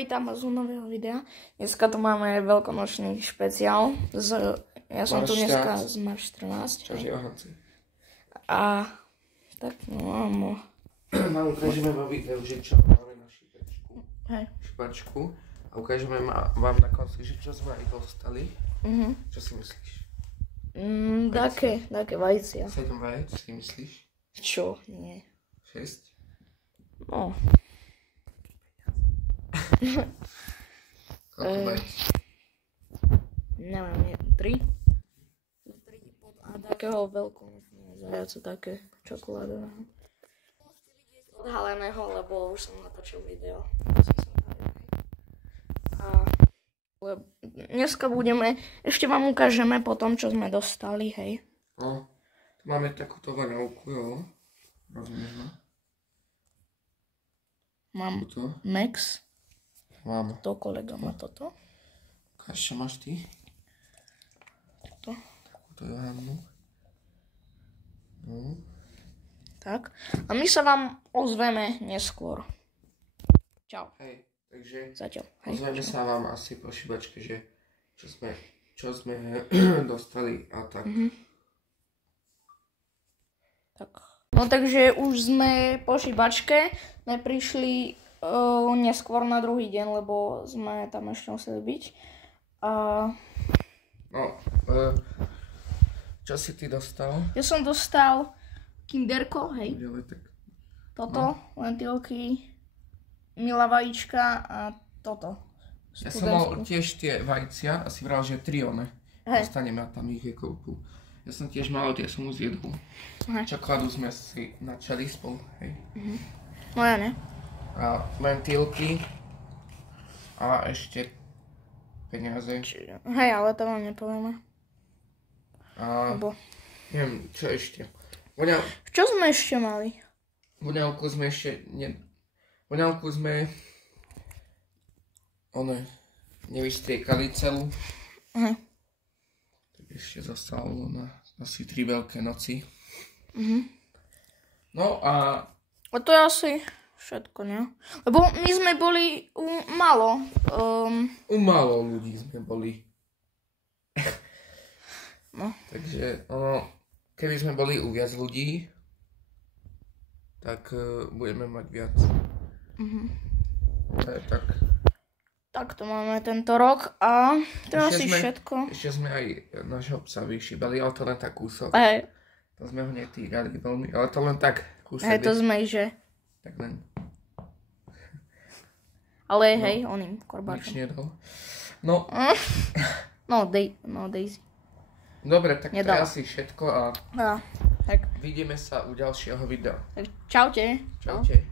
vítam vás u nového videa. Dneska tu máme veľkonočný špeciál. Ja som tu dneska z Marš 14. Čauže, Johanci. A tak no. Vám ukážeme vo videu, že čo máme na šípečku. Hej. Špačku. A ukážeme vám na konci, že čo sme aj dostali. Čo si myslíš? Také vajcia. 7 vajec si myslíš? Čo? Nie. 6? No. Koľko vajec? Neviem, 3. A takého veľkonočného zajaca, také čokoládového. Odhaleného, lebo už som natočil video. A dneska ešte vám ukážeme po tom, čo sme dostali, hej. No, tu máme takúto vaňovku, jo. Rozumieš ma? Mám Tuto. Max. Mám. To kolega má toto. Ukáž, čo máš ty? Toto. Takúto Johannu. No. Tak. A my sa vám ozveme neskôr. Čau. Hej, takže Zatiaľ. Hej. ozveme sa vám asi po šibačke, že čo sme dostali a tak. Tak. No takže už sme po šibačke. My prišli neskôr na druhý deň, lebo sme tam ešte museli byť. No, čo si ty dostal? Ja som dostal kinderko, hej. Ďalej, tak. Toto, lentilky, milá vajíčka a toto. Ja som mal tiež tie vajcia a si vral, že 3 one. Dostaneme a tam ich je koľko. Ja som tiež mal, tie som už zjedol. Čokoládu sme si načali spolu, hej. No ja ne. A lentilky a ešte peniaze. Hej, ale to vám nepovieme. A neviem, čo ešte. Čo sme ešte mali? Voňavku sme ešte... Voňavku sme... nevystriekali celú. Tak ešte zostalo na asi 3 veľké noci. No a... A to je asi všetko, ne? Lebo my sme boli u málo. U málo ľudí sme boli. No. Takže keby sme boli u viac ľudí, tak budeme mať viac. To je tak. Tak to máme tento rok a to je asi všetko. Ešte sme aj nášho psa vyšibali, ale to len tak kúsok. Hej. To sme ho netýrali veľmi, ale to len tak kúsok. Hej, to sme, že? Tak len. Ale hej, on im korbáčom. Nič nedal. No. Daisy. Dobre, tak nedal. To je asi všetko a tak. vidíme sa u ďalšieho videa. Tak čaute. Čaute.